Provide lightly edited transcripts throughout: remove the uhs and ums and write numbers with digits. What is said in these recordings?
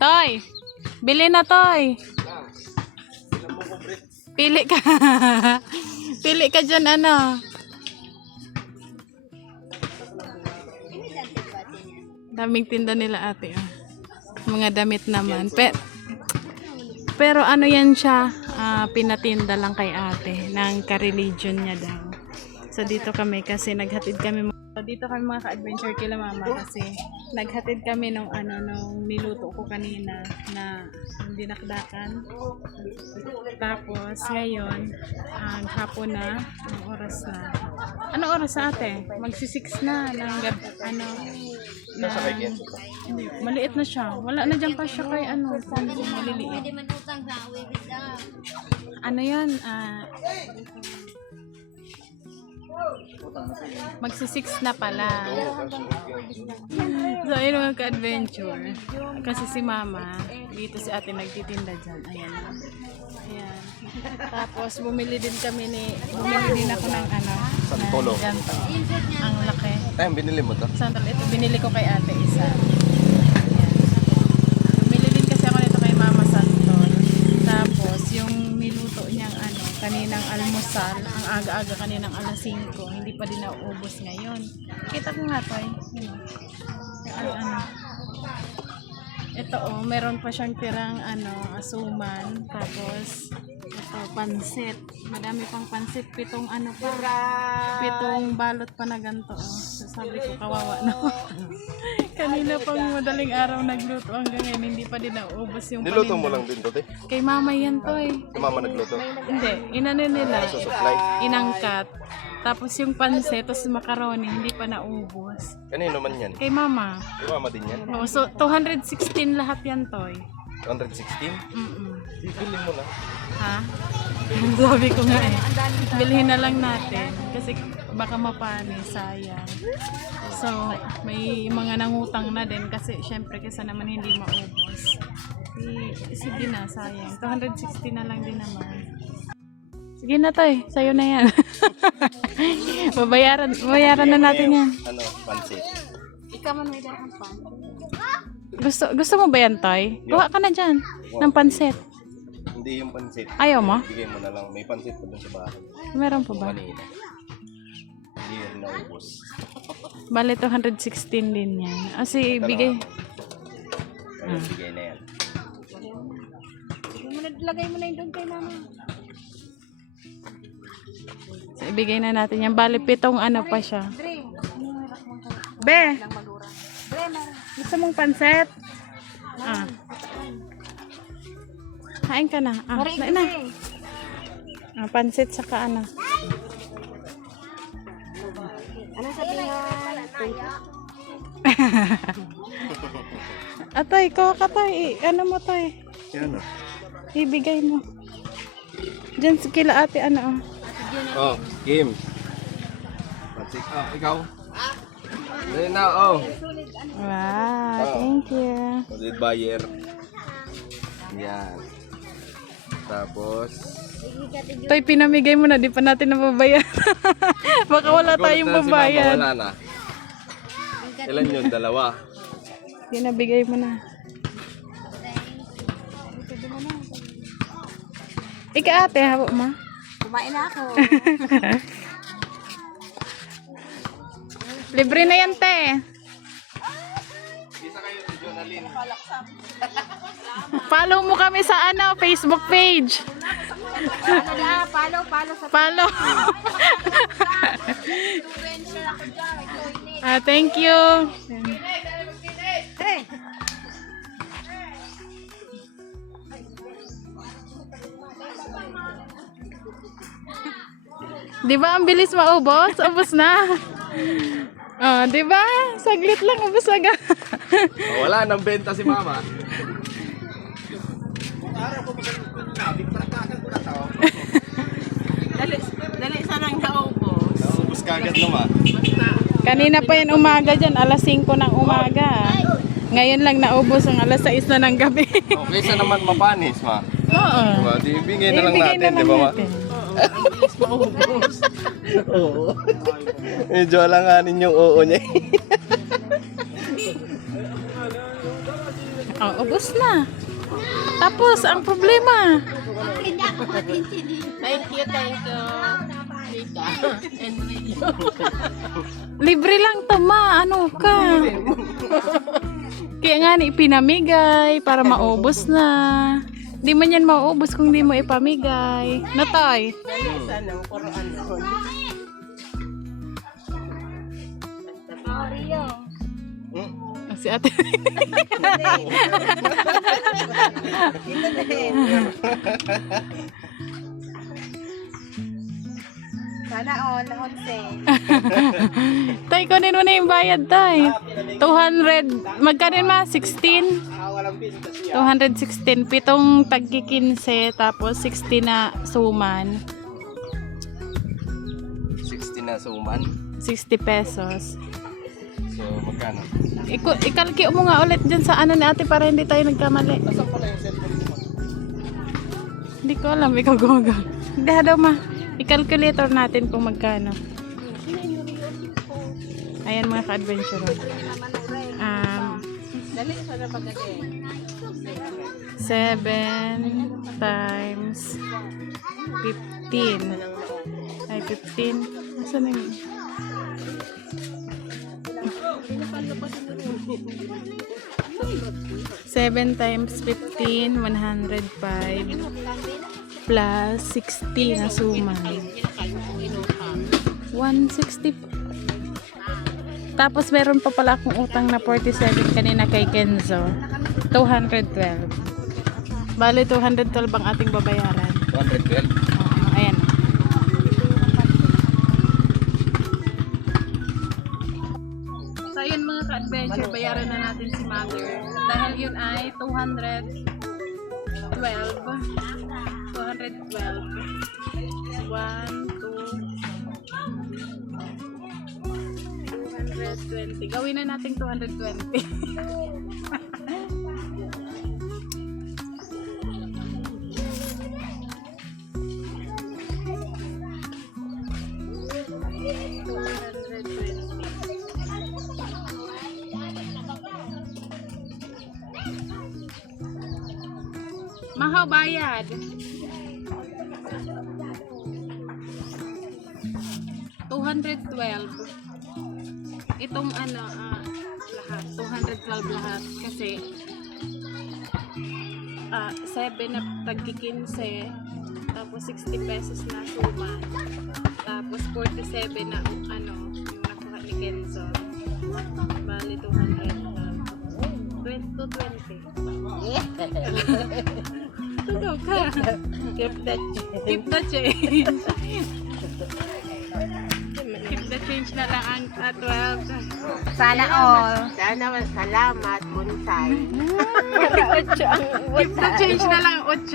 Toy! Bili na, Toy! Pili ka. Pili ka dyan, ano. Daming tinda nila, ate. Oh. Mga damit naman. Pero ano yan siya, pinatinda lang kay ate ng ka-religion niya daw. So dito kami kasi naghatid kami. Dito kami mga ka-adventure kila mama kasi naghatid kami nung niluto ko kanina na dinakdakan. Tapos ngayon, hapon na, ang oras na. Ano oras na ate? Magsi-6 na ng gabi, Nasa kay Kenzo pa. hindi, maliit na siya. Wala na dyan pa siya kay maliliit. Ano yan? Magsi-6 na pala. So, ayun mga ka-adventure. Kasi si mama, dito si ate nagtitinda dyan. Ayan. Ayan. Tapos, bumili din ako ng Santolo. ganto. Ang laki. Ayun, binili mo to? Sandal, ito binili ko kay ate isa. Ayan. Bumili din kasi ako nito kay Mama Santol. Tapos, yung niluto niyang kaninang almusal, ang aga-aga kaninang alas 5, hindi pa din nauubos ngayon. Kita ko nga to Ito meron pa siyang tirang asuman, tapos ito pansit. Madami pang pansit, 7 balot pa na ganito. So, sabi ko kawawa no. Kanina pang madaling araw nagluto hanggang ngayon hindi pa din nauubos yung Niluto paninda. mo lang din to, te? Kay mama yan to Si mama nagluto? Hindi, inano nila. Susupply? Inangkat. Tapos yung pansit, tapos macaroni, hindi pa naubos. Kanino man yan? Kay mama. Si mama din yan? Oh, so 216 lahat yan, Toy. 116? Bibili mo na. Ha? Sabi ko nga bilhin na lang natin. Kasi baka mapani, sayang. So, may mga nangutang na din kasi syempre kesa naman hindi maubos. Sige na, sayang. 260 na lang din naman. Sige na, Toy. Sa'yo na yan. Babayaran na natin yan. Pansit. Ikaw man may darang pan. Gusto mo ba yan, Toy? Gawa ka na dyan. Ng pansit. Hindi yung pansit. Ayaw mo? Bigay mo na lang. May pansit pa dun sa bahay. Meron pa ba? Kanina. Hindi yun naubos. Bale, 216 din yan. Kasi bigay. Ayun, bigay na yan. Lagay mo na yung doon kay mama. So, ibigay na natin yan. Bale, 7 pa siya. Be! Gusto mong pansit? Kain ka na. Na. Pansit saka ano. Ano sabi nga? Atoy, kuha ka Toy. Ano mo Toy? Yan o. Ibigay mo. Diyan kila ate Oh, game. Pansit. Ikaw? Ayun na, Wow, thank you. Solid buyer. Yan. Tapos, Toy, pinamigay mo na, di pa natin nababayad. Baka wala tayong babayad. Wala na. Ilan yun? 2. Pinabigay mo na. Ika ate, habo ma. Kumain na ako. Libre na yan, te. Follow mo kami sa Facebook page. Follow sa Follow. Thank you. Di ba ang bilis maubos? Ubos na. Di ba? Saglit lang ubos agad. Wala nang benta si mama. Dali sanang naubos. Naubos kagad naman. Kanina pa yan umaga dyan, alas 5 ng umaga. Ngayon lang naubos ang alas 6 na ng gabi. Okay, sa naman mapanis, ma. Oo. Diba? Di bigay na lang Ibigay natin, di ba, ma? natin. Oo. Medyo alanganin yung oo niya. Oh, ubos na. Tapos, ang problema. Thank you, Rika. And Rio. Libre lang to, ma. Ano ka? Kaya nga ni ipinamigay para maubos na. Di man yan mauubos kung di mo ipamigay. Natay. Dali sanang Quran doon. Rio. Si ate. Ito din. Sana all, 11. Tay, kunin mo na yung bayad, tay. 200. Magkano ma? 16? 216. Pitong tagki 15. Tapos 60 na suman. 60 na suman. 60 pesos. So, magkano? Ikalki mo nga ulit dyan sa ano ni ate para hindi tayo nagkamali. Asan pala yung cellphone mo? Hindi ko alam, ikaw gumagal. Hindi daw ma. I-calculator natin kung magkano. Ayan mga ka-adventure. Dali sana pagdating. 7 times 15. Ay, 15. Saan na yun? 7 times 15, 105 plus 60 na suma. 160. Tapos meron pa pala akong utang na 47 kanina kay Kenzo. 212. Bale 212 ang ating babayaran. 212. Ayan. So yun mga ka-adventure, bayaran na natin si Mother. Dahil yun ay 212. 1, 2, 220. Gawin na natin 220. Mahaw bayad. 212. Itong ano, lahat. 212 lahat. Kasi 7 na tagki 15. Tapos 60 pesos na suma. Tapos 47 na ano, yung nakuha ni Kenzo. Bali 220. Tugaw ka. Keep that. Keep the change. Keep the change na lang ang 12. Sana all. Sana salamat, bonsai. Keep the change na lang 8.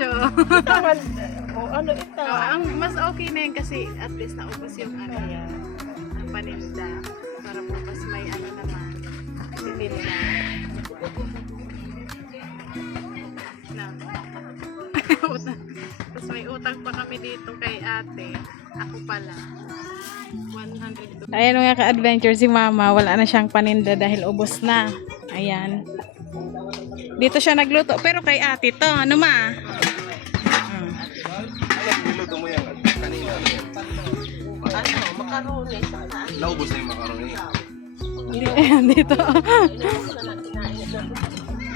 Ano ito? Ang mas okay na yun kasi at least naubos yung ano yan. Ang paninda. Para bukas may ano naman. Titinda. Na. Tapos may utang pa kami dito kay ate. Ako pala. 100. Ayan mga ka-adventure, si mama wala na siyang paninda dahil ubos na. Ayan. Dito siya nagluto. Pero kay ate to. Ano ma? Niluto mo yan. Kanina ano yan? Ano, macaroni. Naubos na yung macaroni. Ayan, dito.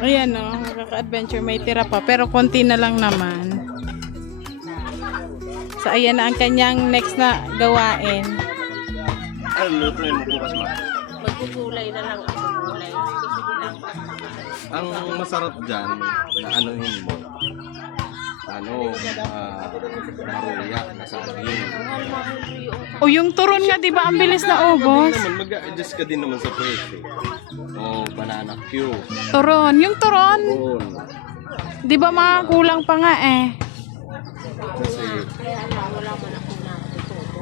Ayan o, kaka-adventure, may tira pa. Pero konti na lang naman. So, ayan na ang kanyang next na gawain. Ano lutuin mo bukas ma? Magkukulay na lang ako. Kulay. Ang masarap dyan, na ano yun mo? Maruya na saging. O, yung turon nga, di ba, ang bilis na ubos? Naman, mag-a-adjust ka din naman sa presyo. Oh, banana Q. Turon, yung turon. Doon. Di ba mga kulang pa nga eh. Kasi, Kaya lang, wala man ako natututo.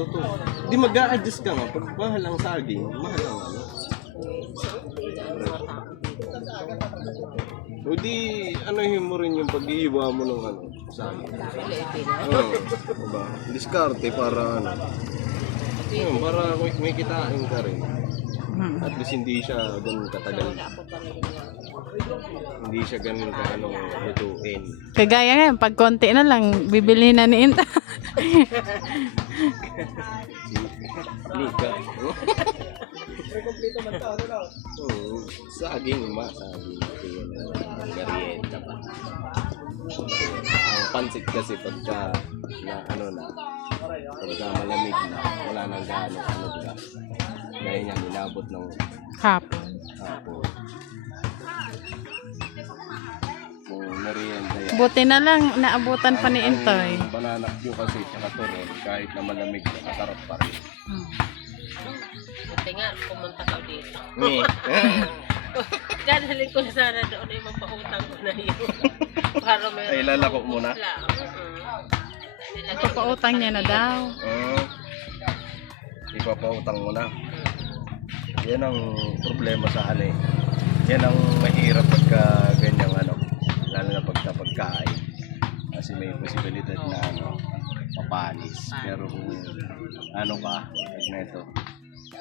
totoo. Di mag-a-adjust ka nga. Pag mahal ang saging, mahal ang ano. O di, anuhin mo rin yung pag-iiwa mo ng ano, saging. Oo, diba? Diskarte para ano. Yun, para may kitain ka rin. At least hindi siya ganun katagal. Hindi siya ganun ka lutuin. Kagaya ngayon, pag konti na lang, bibili na ni Inta. Nika. Saging saging. Merienda pa. Ang pansit kasi pagka pagka malamig na, wala nang gaano ka. Gaya niya, inabot ng Hapon. hapon. Kung merienda yan. Buti na lang, naabutan pa ni Intoy. Ang banana cue kasi tsaka turon, kahit na malamig, nakasarap pa rin. Buti nga, pumunta ka dito. Ni. Dadalhin ko na sana doon ay mapautang ko na yun. Para meron. Ay, lalako muna. Papautang niya na daw. Ipapautang mo na. Yan ang problema sa Yan ang mahirap pagka ganyang lalo na pagka pagkain. Kasi may posibilidad na papanis. Pero kung neto,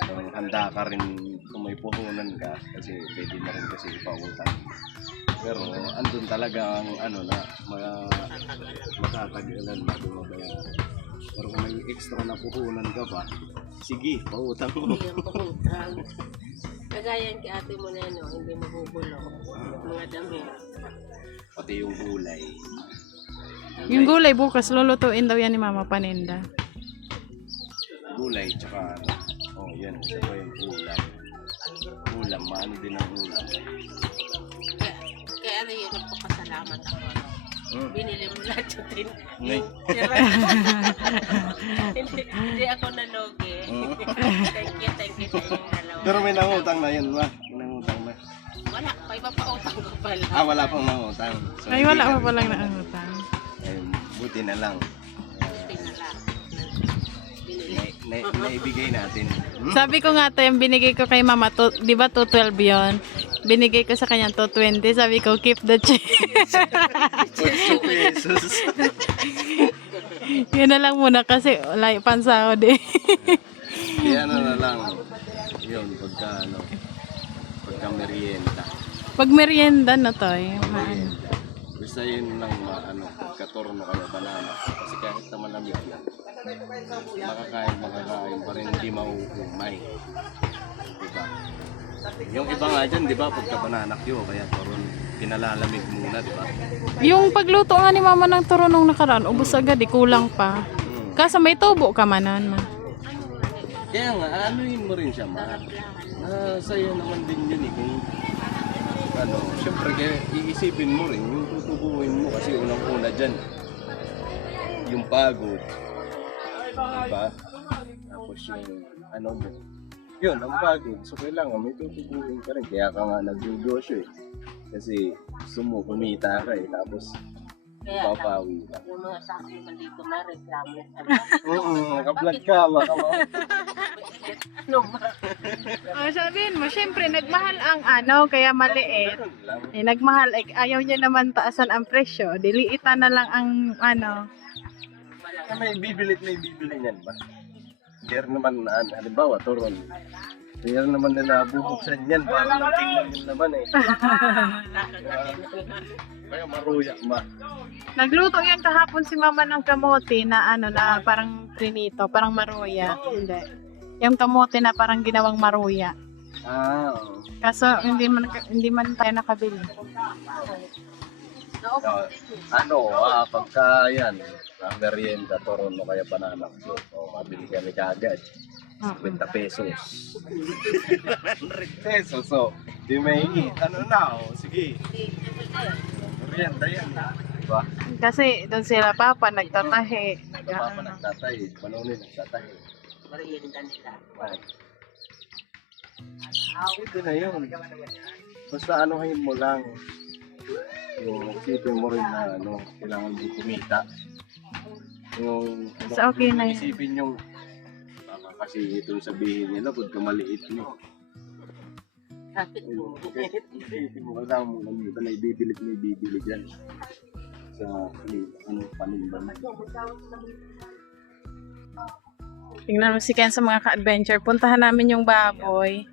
kung handa ka rin, kung may puhunan ka, kasi pwede na rin kasi ipautang. Pero andun talaga ang matatagalan bago mabayaran. Pero kung may extra na puhunan ka pa, sige, pautang mo. Hindi yung pautang. Kagayan kay ate mo na hindi mabubulok. Mga damit. Pati yung gulay. Yung gulay bukas, lulutuin daw yan ni Mama Paninda. Gulay, tsaka yan, isa pa yung ulam. Ulam, maano din ang ulam. Kaya ano yun, nagpapasalamat ako. Binili mo lahat yung Ngay. Hindi ako nalugi. Thank you sa inyong dalawa. Pero may nangutang na yun, ma. May nangutang na. Wala, pa ipapautang ko pala. Wala pang nangutang. So, Ay, wala pa palang naangutang. Buti na lang. Pinala. Binili. Naibigay natin. Sabi ko nga yung binigay ko kay Mama, di ba 212 yun? Binigay ko sa kanya 220. Sabi ko, keep the change. 8 pesos. Yun na lang muna kasi wala yung pansahod eh. Kaya na lang. Yun, pagka merienda. Pag merienda na to eh. Basta yun lang pagkaturno kayo banana. Kasi kahit na malamig yan, makakain pa rin, hindi mauumay. Diba? Yung iba nga dyan, di ba, pagka banana cue, kaya turon, pinalalamig muna, di ba? Yung pagluto nga ni Mama ng turon nung nakaraan, ubos agad eh, kulang pa. Kasi may tubo ka manan ma. Kaya nga, anuhin mo rin siya, ma. Sa'yo naman din yun eh, kung syempre kaya iisipin mo rin, yung tutubuhin mo kasi unang-una dyan, yung pagod, diba? Tapos yung mo, yun, ang pagod. So kailangan may tutubuhin ka rin, kaya ka nga nag-negosyo eh. Kasi gusto mo, kumita ka eh, tapos Kaya papawi ka. yung mga sako naman dito may reklamo. Naka-vlog ka, baka mo. Ano ba? Sabihin mo, syempre nagmahal ang kaya maliit. Eh, nagmahal, ayaw niya naman taasan ang presyo. Diliitan na lang ang May bibili niyan ba? Kaya naman, halimbawa, turon. Kaya naman nila bubuksan yan, para lang tingnan yun naman eh. Kaya maruya ma. Nagluto yan kahapon si Mama ng kamote na na parang prinito, parang maruya. Hindi. Yung kamote na parang ginawang maruya. Oo. Kaso hindi man tayo nakabili. Pagka yan, merienda, turon o kaya banana. So, mabili kami kagad. 50 pesos. 100 pesos. So, di may sige. Merienda yan. Diba? Kasi doon sila papa nagtatahi. Papa nagtatahi. Panunin nagtatahi. Merienda nila. Ito na yun. Basta anuhin mo lang. Yung isipin mo rin na kailangan mo kumita. Yung So, okay na yun. isipin yung kasi ito sabihin nila pagka maliit mo. Isipin mo kailangan mo kumita na ibibili dyan sa paninda mo. Tingnan mo si Ken sa mga ka-adventure. Puntahan namin yung baboy.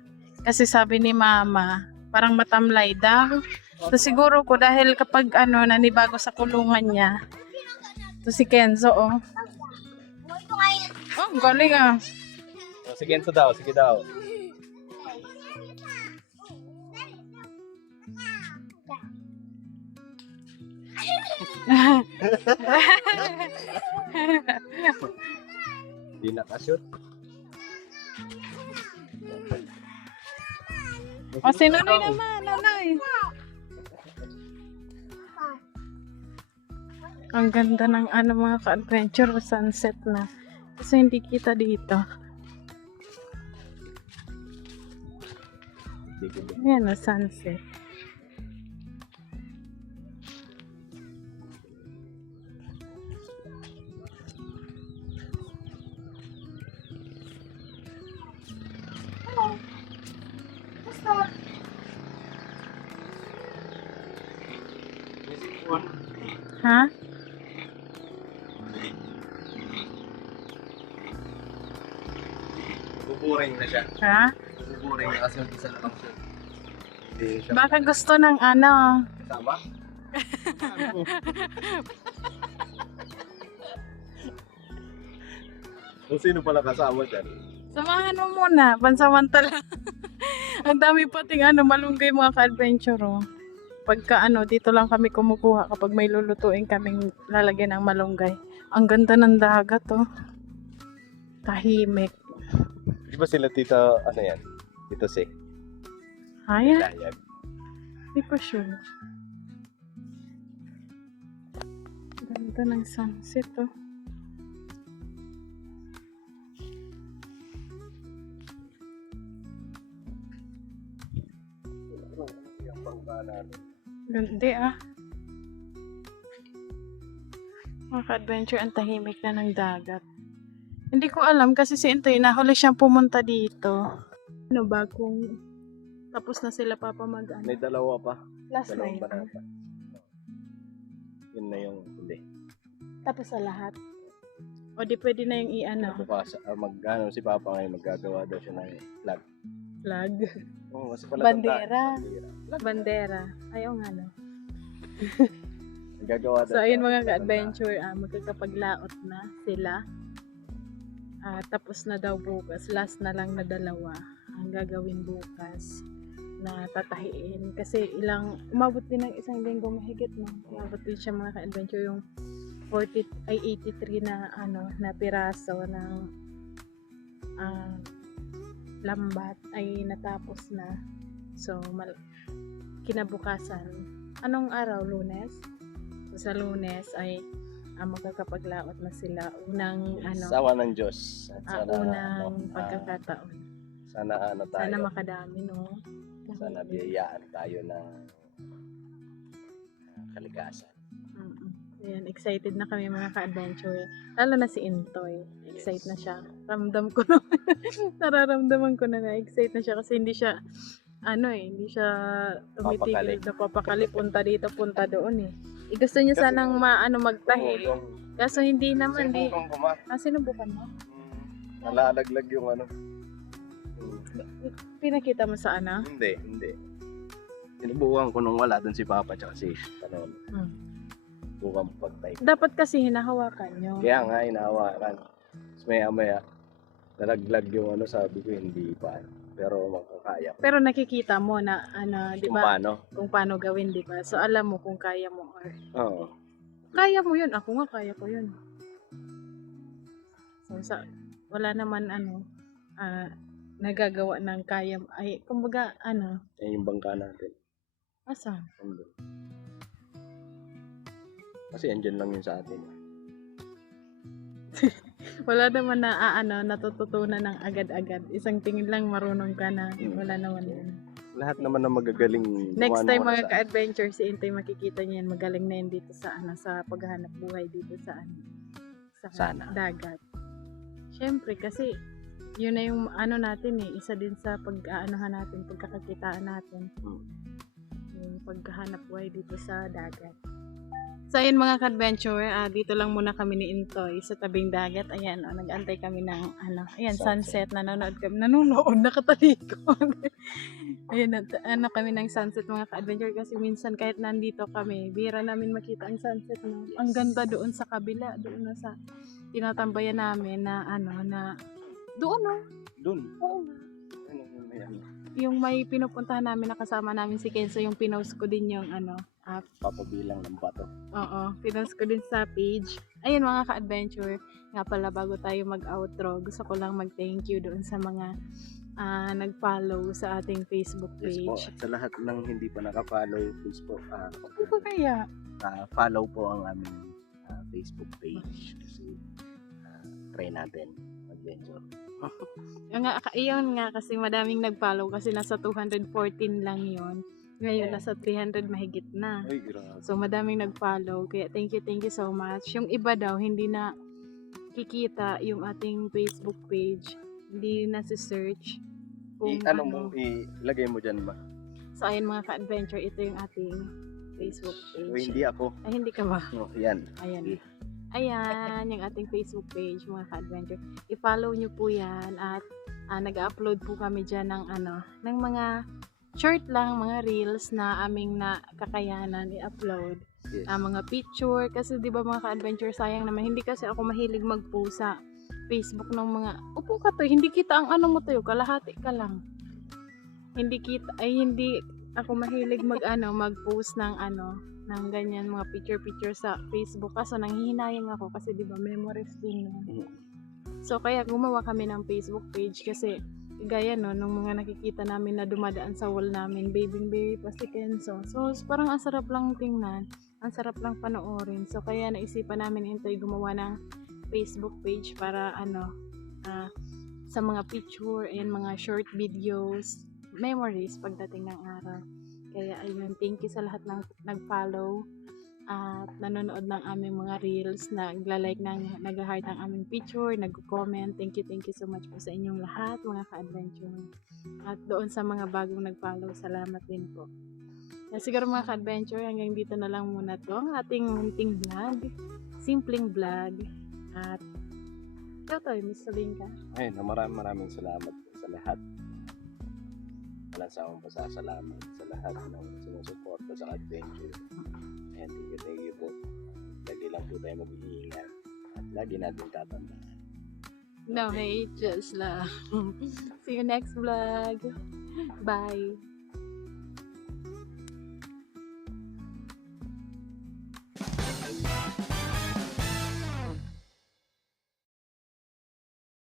Kasi sabi ni mama, parang matamlay daw. So siguro ko dahil kapag nanibago sa kulungan niya. To si Kenzo, oh. Oh, ang galing ah. Sige daw, sige daw. Hindi nakashoot. O, si Nonoy naman, Nonoy. Ang ganda ng mga ka-adventure sunset na. Kasi hindi kita dito. Ayan o, sunset. Ha? Buburing na siya. Ha? Buburing na kasi yung isa lang siya. Hindi siya Baka gusto ng kasama. Kung sino pala kasama dyan? samahan mo muna, pansamantala. Ang dami pating malunggay mga ka-adventure, oh. Pagka dito lang kami kumukuha kapag may lulutuin kaming lalagyan ng malunggay. Ang ganda ng dagat, oh. Tahimik. Di ba sila tita, yan? Tito si. Ayan, Layag. hindi ko sure. Ganda ng sunset, oh. Yung pangkalan. Ganda, ah. Mga ka-adventure, ang tahimik na ng dagat. Hindi ko alam kasi si Intoy, nahuli siyang pumunta dito. Ano ba kung tapos na sila papamag May dalawa pa. last Dalawang night? banata. Yun na yung hindi. Tapos sa lahat? O di pwede na yung Bukas, si Papa ngayon maggagawa daw siya ng flag. flag? Oo, kasi pala Bandera. Bandera. Bandera. Ayaw nga, no? Gagawa daw. So, ayun siya mga ng ka-adventure, magkakapaglaot na sila. Tapos na daw bukas. Last na lang na dalawa ang gagawin bukas na tatahiin. Kasi umabot din ng isang linggo mahigit, no? Umabot din siya mga ka-adventure yung 83 na na piraso ng lambat ay natapos na. So, kinabukasan. Anong araw? Lunes? So, sa Lunes ay magkakapaglaot na sila. Unang Sawa ng Diyos. At sana, unang pagkakataon. Sana tayo. Sana makadami, no? Sana biyayaan tayo ng kalikasan. Ayan, excited na kami mga ka-adventure. Lalo na si Intoy. Excited na siya. Ramdam ko na. Nararamdaman ko na excited na siya kasi hindi siya hindi siya tumitigil na papakali, punta dito, punta doon eh. Gusto niya sanang magtahi. Kaso hindi naman, di. Sinubukan mo? Nalalaglag yung Pinakita mo sa Hindi. Sinubukan ko nung wala doon si Papa tsaka si Panon. Bukan pagtay. Dapat kasi hinahawakan nyo. Kaya nga, inahawakan. Tapos maya, nalaglag yung sabi ko, hindi pa. Pero makakaya ko. Pero nakikita mo na, di Kung ba? paano? Kung paano gawin, di ba? So, alam mo kung kaya mo or Oo. kaya mo yun. Ako nga, kaya ko yun. So, wala naman, nagagawa ng kaya. Ay, kumbaga, Yan yung bangka natin. asa? Andun. Kasi andyan lang yun sa atin. Wala naman na, natututunan ng agad-agad. Isang tingin lang, marunong ka na. Wala naman yun. Lahat naman na magagaling. Next time gumawa mga sa- ka-adventure, si Intoy makikita niya yan. Magaling na yan dito sa, sa paghahanap buhay dito sa, sa Sana. dagat. Siyempre, kasi yun na yung natin eh. Isa din sa natin, pagkakakitaan natin. Yung paghahanap buhay dito sa dagat. So ayun mga ka-adventure, dito lang muna kami ni Intoy sa tabing dagat. Ayan, nag-antay kami ng ayan, sunset. Nanonood kami. Nanonood, nakatalikod. Ayan, kami ng sunset mga ka-adventure kasi minsan kahit nandito kami, bira namin makita ang sunset. No? Ang ganda doon sa kabila, doon na sa tinatambayan namin na na doon no. Doon. Oo. Ano. Yung may pinupuntahan namin na kasama namin si Kenzo, yung pinost ko din yung Papabilang ng bato. oo, pinost ko din sa page. Ayun mga ka-adventure, nga pala bago tayo mag-outro, gusto ko lang mag-thank you doon sa mga nag-follow sa ating Facebook Yes po. page. At sa lahat ng hindi pa naka-follow, please po, Ano ba kaya? follow po ang aming Facebook page kasi try natin adventure. Yun nga kasi madaming nag-follow kasi nasa 214 lang yon. Ngayon nasa 300 mahigit na. Ay, grabe. So madaming nag-follow kaya thank you so much. Yung iba daw hindi na kikita yung ating Facebook page. Hindi na si-search kung Ilagay mo dyan ba? So ayun mga ka-adventure, ito yung ating Facebook page. O hindi ako. Ay hindi ka ba? No, yan. Ayan. Ayan, yung ating Facebook page mga ka-adventure. I-follow nyo po yan at nag-upload po kami dyan ng mga short lang, mga reels na aming kakayanan i-upload. Yes. Mga picture, kasi di ba mga ka-adventure, sayang naman, hindi kasi ako mahilig mag-post sa Facebook ng mga, upo ka to, hindi kita ang mo tayo, kalahati ka lang. Hindi ako mahilig mag-post ng ng ganyan, mga picture sa Facebook, kaso nanghihinayang ako kasi di ba memories din yun. So kaya gumawa kami ng Facebook page kasi gaya nung mga nakikita namin na dumadaan sa wall namin, baby pa si Kenzo. So parang ang sarap lang tingnan, ang sarap lang panoorin. So kaya naisipan namin Intoy gumawa ng Facebook page para sa mga picture and mga short videos, memories pagdating ng araw. Kaya ayun, thank you sa lahat ng nag-follow at nanonood ng aming mga reels, nagla-like, nag-heart ng aming picture, nag-comment. Thank you so much po sa inyong lahat mga ka-adventure. At doon sa mga bagong nag-follow, salamat din po. Kaya siguro mga ka-adventure, hanggang dito na lang muna to ang ating munting vlog, simpleng vlog. At ikaw to, Miss Solinka. Ay, maraming salamat sa lahat. Walang sawang pasasalamat sa lahat ng sumusuporta sa adventure. And thank you po. Lagi lang po tayo mag-iingat at lagi natin tatandaan. No, hey, just lang. See you next vlog. Bye.